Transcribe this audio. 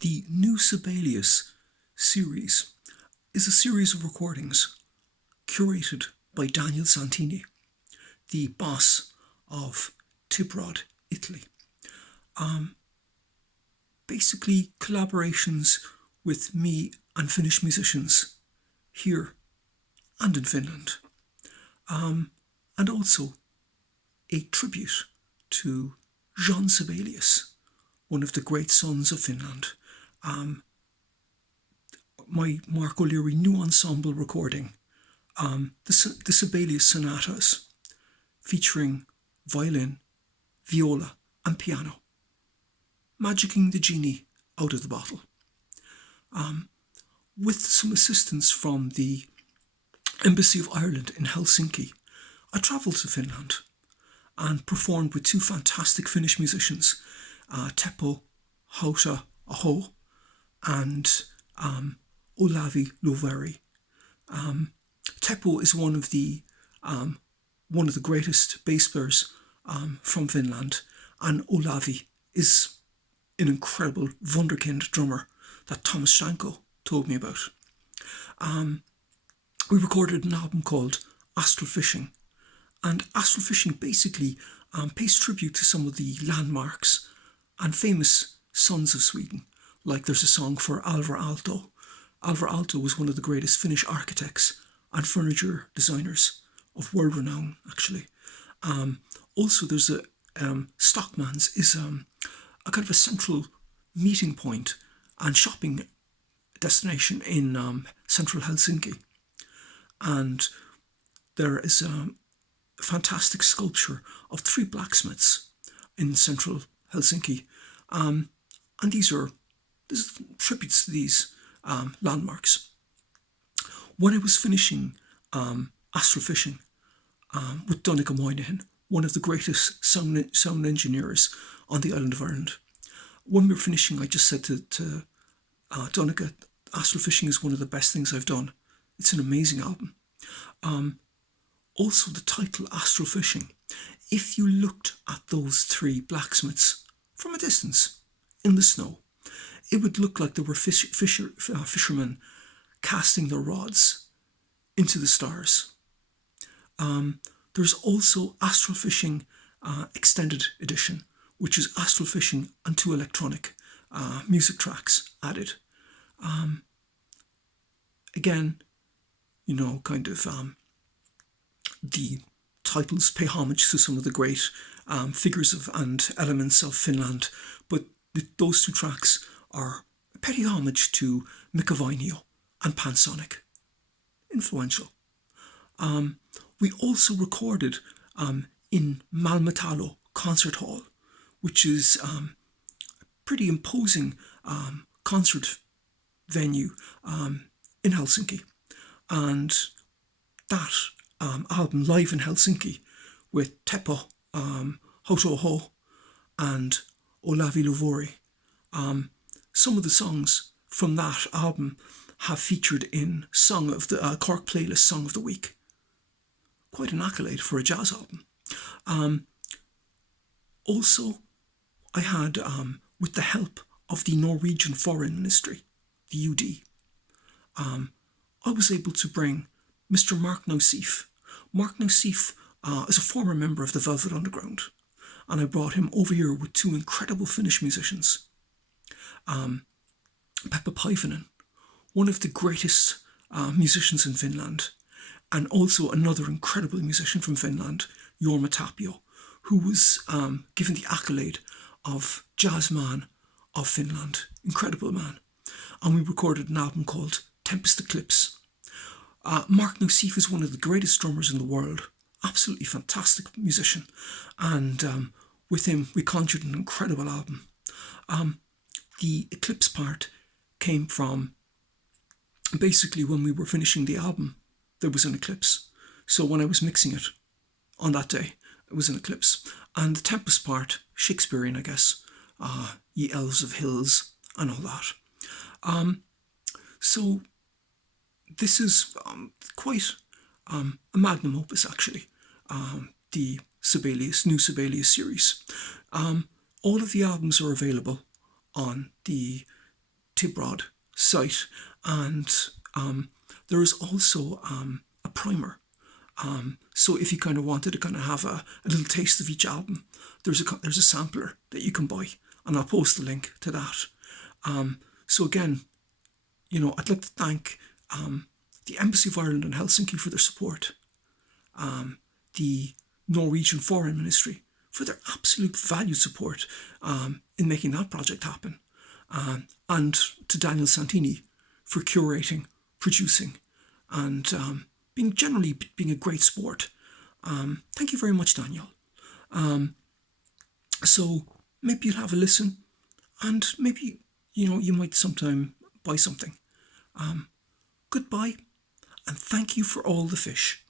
The new Sibelius Series is a series of recordings curated by Daniele Santini, the boss of Tibrod, Italy. Basically collaborations with me and Finnish musicians here and in Finland. And also a tribute to Jean Sibelius, one of the great sons of Finland. My Mark O'Leary new ensemble recording, the Sibelius sonatas, featuring violin, viola and piano, magicking the genie out of the bottle. With some assistance from the Embassy of Ireland in Helsinki, I travelled to Finland and performed with two fantastic Finnish musicians, Teppa Hauta and Olavi Louhivuori. Teppo is one of the greatest bass players from Finland, and Olavi is an incredible wunderkind drummer that Thomas Stanko told me about. We recorded an album called Astral Fishing, and Astral Fishing basically pays tribute to some of the landmarks and famous sons of Sweden. Like there's a song for Alvar Aalto. Alvar Aalto was one of the greatest Finnish architects and furniture designers of world renown, actually. Also, there's a Stockman's is a kind of a central meeting point and shopping destination in central Helsinki. And there is a fantastic sculpture of three blacksmiths in central Helsinki. And these are tributes to these landmarks. When I was finishing Astral Fishing with Daniele Santini, one of the greatest sound engineers on the island of Ireland, when we were finishing, I just said to Daniele, Astral Fishing is one of the best things I've done. It's an amazing album. Also, the title Astral Fishing, if you looked at those three blacksmiths from a distance in the snow, it would look like they were fishermen casting their rods into the stars. There's also Astral Fishing Extended Edition, which is Astral Fishing and two electronic music tracks added. Again, kind of the titles pay homage to some of the great figures of and elements of Finland, but those two tracks are a petty homage to Mikavainio and Pansonic. Influential. We also recorded in Malmetalo Concert Hall, which is a pretty imposing concert venue in Helsinki. And that album, live in Helsinki, with Teppa Hauta and Olavi Louhivuori, some of the songs from that album have featured in Song of the Cork Playlist Song of the Week. Quite an accolade for a jazz album. Also, I had, with the help of the Norwegian Foreign Ministry, the UD, I was able to bring Mr. Mark Nauseef. Mark Nauseef is a former member of the Velvet Underground, and I brought him over here with two incredible Finnish musicians. Pepa Päivinen, one of the greatest musicians in Finland, and also another incredible musician from Finland, Jorma Tapio, who was given the accolade of Jazz Man of Finland. Incredible man. And we recorded an album called Tempest Eclipse. Mark Nauseef is one of the greatest drummers in the world. Absolutely fantastic musician. And with him, we conjured an incredible album. The Eclipse part came from basically when we were finishing the album, there was an eclipse. So when I was mixing it on that day, it was an eclipse. And the Tempest part, Shakespearean, I guess, ye elves of hills and all that. So this is quite a magnum opus, actually, the new Sibelius series. All of the albums are available on the Tibrod site, and there is also a primer. So if you kind of wanted to kind of have a little taste of each album, there's a sampler that you can buy, and I'll post the link to that. So again, I'd like to thank the Embassy of Ireland in Helsinki for their support, the Norwegian Foreign Ministry for their absolute valued support in making that project happen, and to Daniele Santini for curating, producing, and being a great sport. Thank you very much, Daniel. So maybe you'll have a listen, and maybe you might sometime buy something. Goodbye, and thank you for all the fish.